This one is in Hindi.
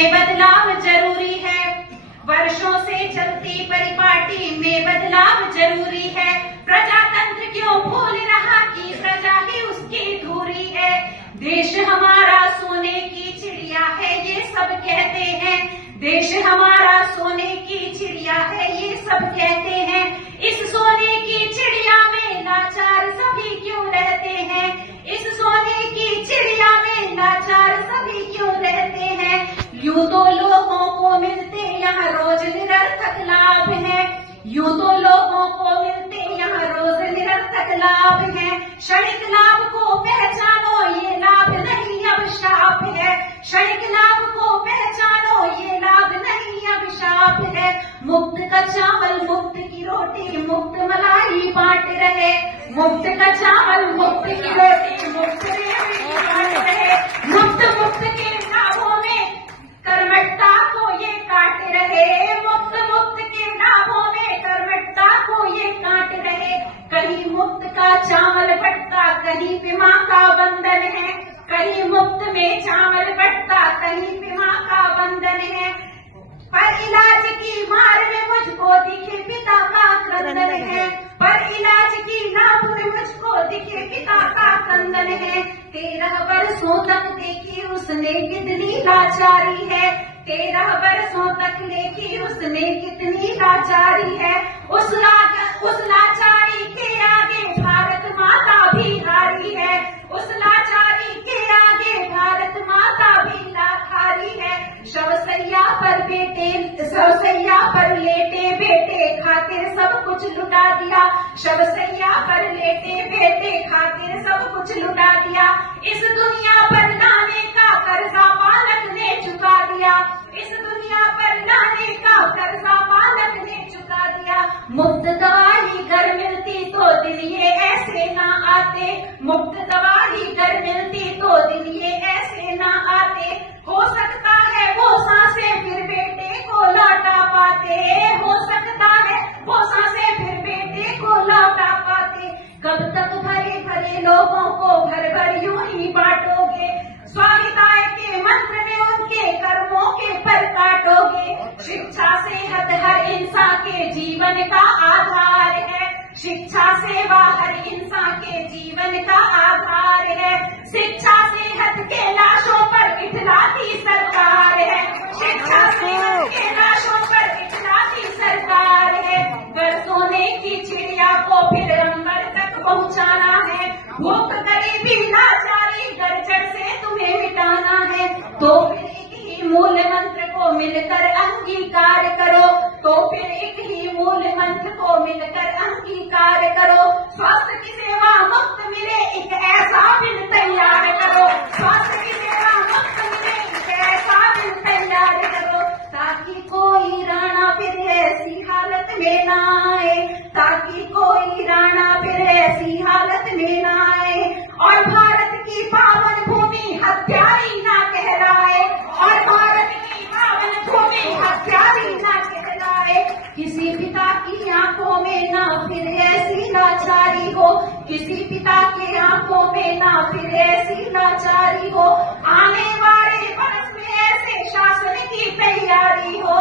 में बदलाव जरूरी है, वर्षों से चलती परिपाटी में बदलाव जरूरी है। प्रजातंत्र क्यों भूल रहा कि प्रजा ही उसकी धुरी है। देश हमारा सोने की चिड़िया है ये सब कहते हैं, देश हमारा सोने की चिड़िया है ये सब कहते हैं। इस सोने की चिड़िया में लाचार सभी क्यों रहते हैं, इस सोने की चिड़िया में लाचार सभी क्यों रहते हैं। यूं तो लोगों को मिलते यहाँ रोज निरर्थक लाभ है, यूं तो लोगों को मिलते यहाँ रोज निरर्थक लाभ है। क्षणिक लाभ को पहचानो ये लाभ नहीं अब शाप है, क्षणिक लाभ को पहचानो ये लाभ नहीं अब शाप है। मुफ्त का चावल मुफ्त की रोटी मुफ्त मलाई बांट रहे, मुफ्त का चावल मुफ्त की रोटी मुफ्त बांट रहे। मुफ्त मुफ्त के लाभों में कर्मठता को ये काट रहे, मुफ्त मुफ्त के लाभों में कर्मठता को ये काट रहे। कहीं मुफ्त का चावल बंटता कहीं पे माँ का बंधन है, कहीं मुफ्त में चावल बंटता कहीं पे माँ का बंधन है। पर इलाज की मार में मुझको दिखे पिता का क्रंदन है, पर इलाज की लाभ में मुझको दिखे पिता का क्रंदन है। 13 वर्षों तक देखी उसने कितनी लाचारी है, 13 वर्षों तक देखी उसने कितनी लाचारी है। उस लाचारी के आगे भारत माता भी हारी है, उस लाचारी के आगे भारत माता भी लाचारी है। शवसैया पर लेटे बेटे खातिर सब कुछ लुटा दिया, शवसैया पर लेटे बेटे खातिर सब कुछ लुटा दिया। इस दुनिया पर लाने का कर्जा पालक ने चुका दिया, इस दुनिया पर लाने का कर्जा पालक ने चुका दिया। मुफ्त दवाई घर मिलती तो दिन ये ऐसे ना आते, मुफ्त दवाई घर मिलती तो दिन ये ऐसे ना आते। हो सकता है वो सांसें फिर बेटे को लौटा पाते, हो सकता है वो सांसें फिर बेटे को लौटा पाते। कब तक भरे भरे लोगों को भर भर यूं ही बांटोगे, स्वाहिताय के मंत्र में उनके कर्मों के पर काटोगे। शिक्षा सेहत हर इंसान के जीवन का आधार है, शिक्षा सेवा हर इंसान के जीवन का आधार है। शिक्षा सेहत के लाशों पर इठलाती सरकार है, शिक्षा सेहत के लाशों पर इठलाती सरकार है। बरसोने की चिड़िया को फिर अंबर तक पहुँचाना है, भूख गरीबी लाचारी गरजड़ से तुम्हें मिटाना है। तो फिर एक ही मूल मंत्र को मिलकर अंगीकार करो, तो फिर एक ही मूल मंत्र को मिलकर अंगीकार करो। स्वास्थ्य की सेवा मुफ्त मिले एक ऐसा बिल तैयार करो, स्वास्थ्य की सेवा मुफ्त मिले एक ऐसा बिल तैयार करो, ताकि कोई राणा फिर ऐसी हालत में ना आए, ताकि कोई राणा फिर ऐसी हालत में ना आए। और भारत की पावन भूमि हत्यारी ना कहलाए, और भारत की पावन भूमि हत्यारी ना कहलाए। किसी पिता की आंखों में ना फिर ऐसी लाचारी हो, किसी पिता की आंखों में ना फिर ऐसी लाचारी हो। आने वाले वर्ष में ऐसे शासन की तैयारी हो,